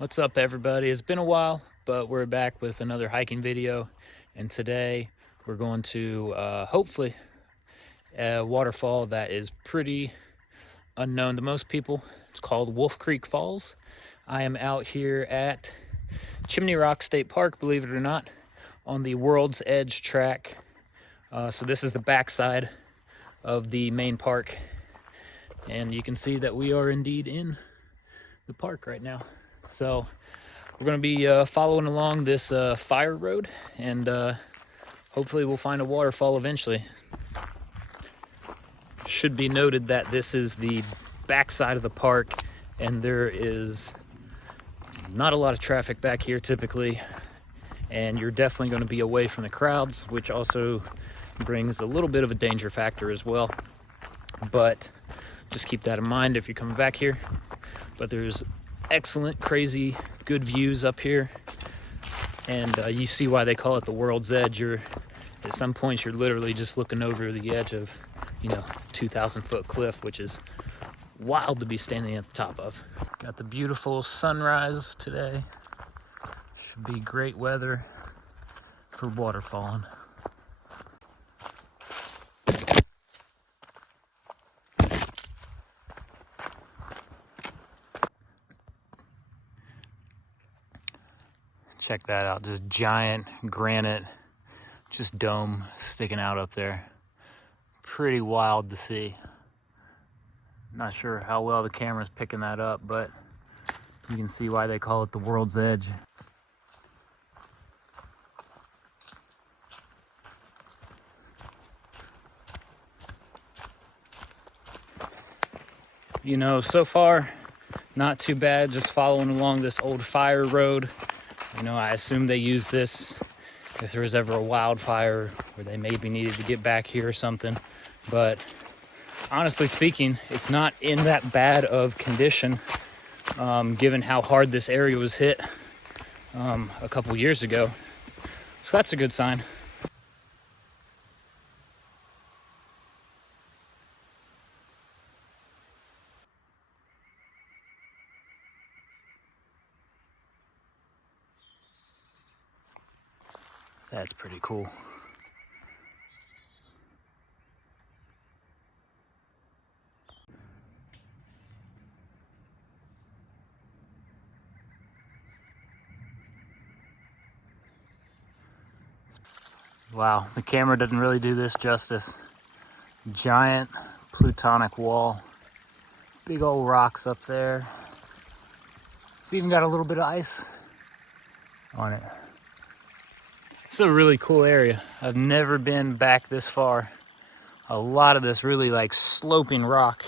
What's up, everybody? It's been a while, but we're back with another hiking video, and today we're going to hopefully a waterfall that is pretty unknown to most people. It's called Wolf Creek Falls. I am out here at Chimney Rock State Park, believe it or not, on the World's Edge track. So this is the backside of the main park, and you can see that we are indeed in the park right now. So we're going to be following along this fire road, and hopefully we'll find a waterfall eventually. Should be noted that this is the backside of the park, and there is not a lot of traffic back here typically, and you're definitely going to be away from the crowds, which also brings a little bit of a danger factor as well. But just keep that in mind if you're coming back here. But there's excellent, crazy, good views up here, and you see why they call it the World's Edge. At some points you're literally just looking over the edge of 2,000-foot cliff, which is wild to be standing at the top of. Got the beautiful sunrise today. Should be great weather for waterfalling. Check that out, just giant granite, just dome sticking out up there. Pretty wild to see. Not sure how well the camera's picking that up, but you can see why they call it the World's Edge. So far, not too bad, just following along this old fire road. I assume they use this if there was ever a wildfire where they maybe needed to get back here or something. But honestly speaking, it's not in that bad of condition, given how hard this area was hit a couple years ago. So that's a good sign. That's pretty cool. Wow, the camera doesn't really do this justice. Giant plutonic wall. Big old rocks up there. It's even got a little bit of ice on it. It's a really cool area. I've never been back this far. A lot of this really sloping rock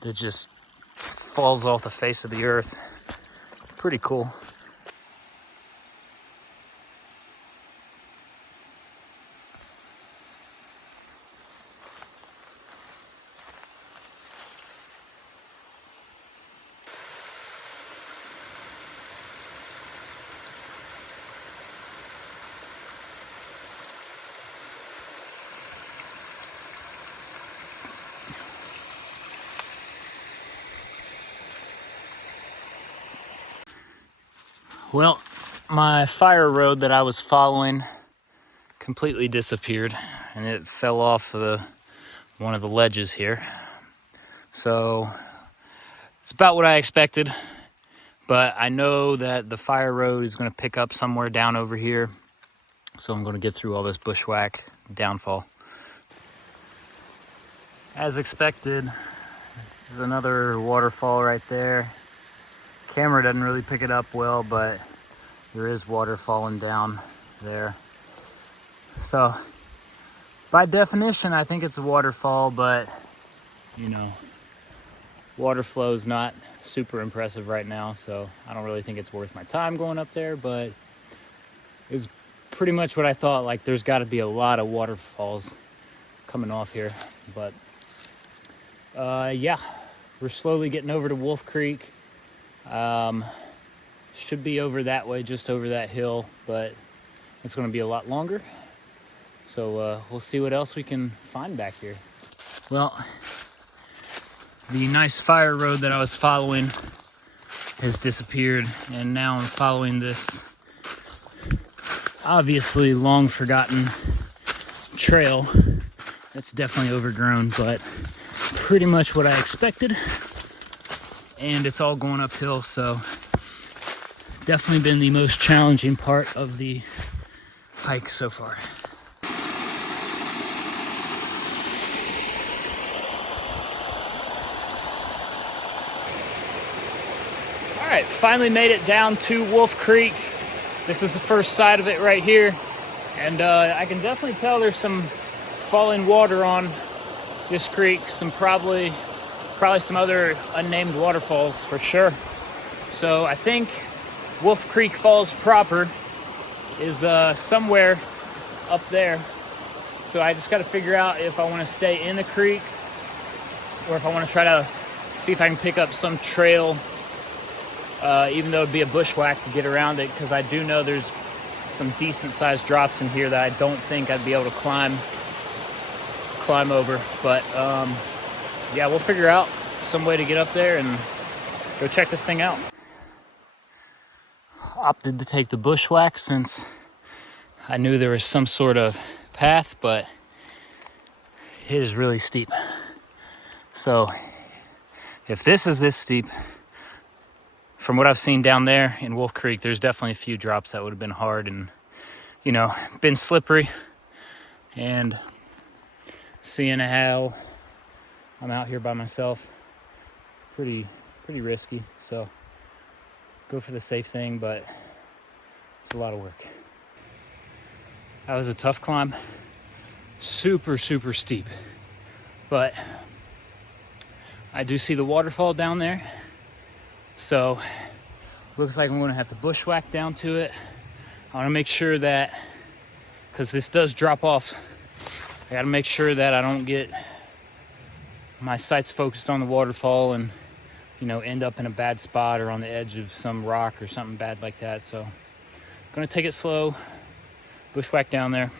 that just falls off the face of the earth. Pretty cool. Well, my fire road that I was following completely disappeared, and it fell off one of the ledges here. So it's about what I expected, but I know that the fire road is going to pick up somewhere down over here. So I'm going to get through all this bushwhack downfall. As expected, there's another waterfall right there. Camera doesn't really pick it up well, but there is water falling down there. So by definition, I think it's a waterfall, but water flow is not super impressive right now, so I don't really think it's worth my time going up there. But it's pretty much what I thought. There's got to be a lot of waterfalls coming off here. But yeah, we're slowly getting over to Wolf Creek. Should be over that way, just over that hill, but it's going to be a lot longer. So we'll see what else we can find back here. Well, the nice fire road that I was following has disappeared, and now I'm following this obviously long forgotten trail. It's definitely overgrown, but pretty much what I expected, and it's all going uphill, so definitely been the most challenging part of the hike so far. All right, finally made it down to Wolf Creek. This is the first side of it right here, and I can definitely tell there's some falling water on this creek, probably some other unnamed waterfalls for sure. So I think Wolf Creek Falls proper is somewhere up there. So I just got to figure out if I want to stay in the creek or if I want to try to see if I can pick up some trail, even though it'd be a bushwhack to get around it, because I do know there's some decent sized drops in here that I don't think I'd be able to climb over. But yeah, we'll figure out some way to get up there and go check this thing out. Opted to take the bushwhack since I knew there was some sort of path, but it is really steep. So if this is this steep, from what I've seen down there in Wolf Creek, there's definitely a few drops that would have been hard and, you know, been slippery. And seeing how I'm out here by myself, pretty risky. So go for the safe thing, but it's a lot of work. That was a tough climb. Super steep. But I do see the waterfall down there. So looks like I'm gonna have to bushwhack down to it. I wanna make sure that, because this does drop off, I gotta make sure that I don't get my sights focused on the waterfall and, you know, end up in a bad spot or on the edge of some rock or something bad like that. So I'm gonna take it slow, bushwhack down there.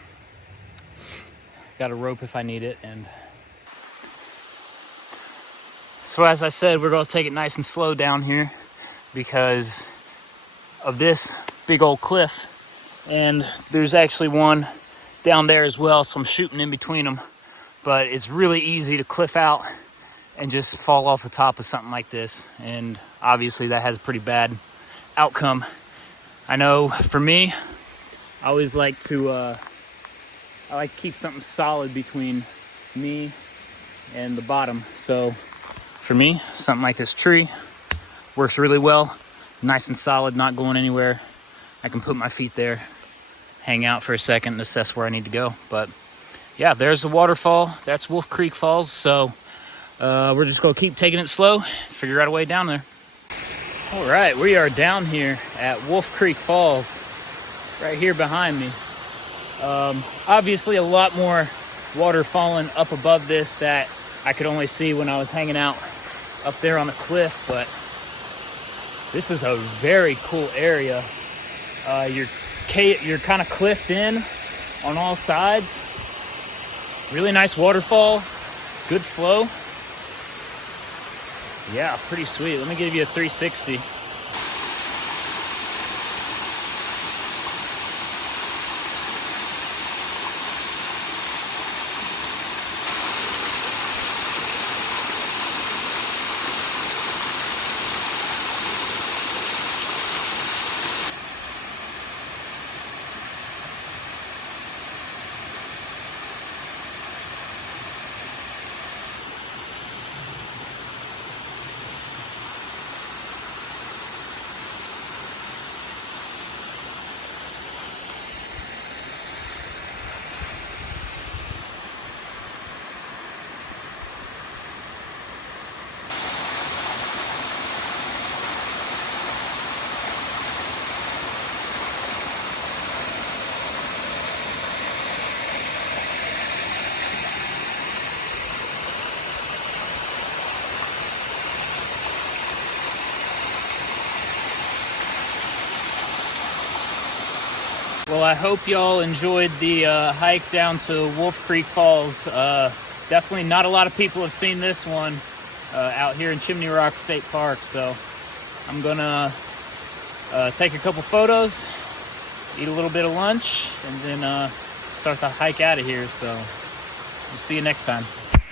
Got a rope if I need it. And so as I said, we're gonna take it nice and slow down here because of this big old cliff. And there's actually one down there as well, so I'm shooting in between them. But it's really easy to cliff out and just fall off the top of something like this. And obviously that has a pretty bad outcome. I know for me, I always like to keep something solid between me and the bottom. So for me, something like this tree works really well. Nice and solid, not going anywhere. I can put my feet there, hang out for a second, and assess where I need to go. But yeah, there's the waterfall. That's Wolf Creek Falls. So we're just gonna keep taking it slow, figure out a way down there. All right, we are down here at Wolf Creek Falls, right here behind me. Obviously a lot more water falling up above this that I could only see when I was hanging out up there on the cliff, but this is a very cool area. You're kind of cliffed in on all sides. Really nice waterfall, good flow. Yeah, pretty sweet. Let me give you a 360. Well, I hope y'all enjoyed the hike down to Wolf Creek Falls. Definitely not a lot of people have seen this one out here in Chimney Rock State Park. So I'm gonna take a couple photos, eat a little bit of lunch, and then start the hike out of here. So we'll see you next time.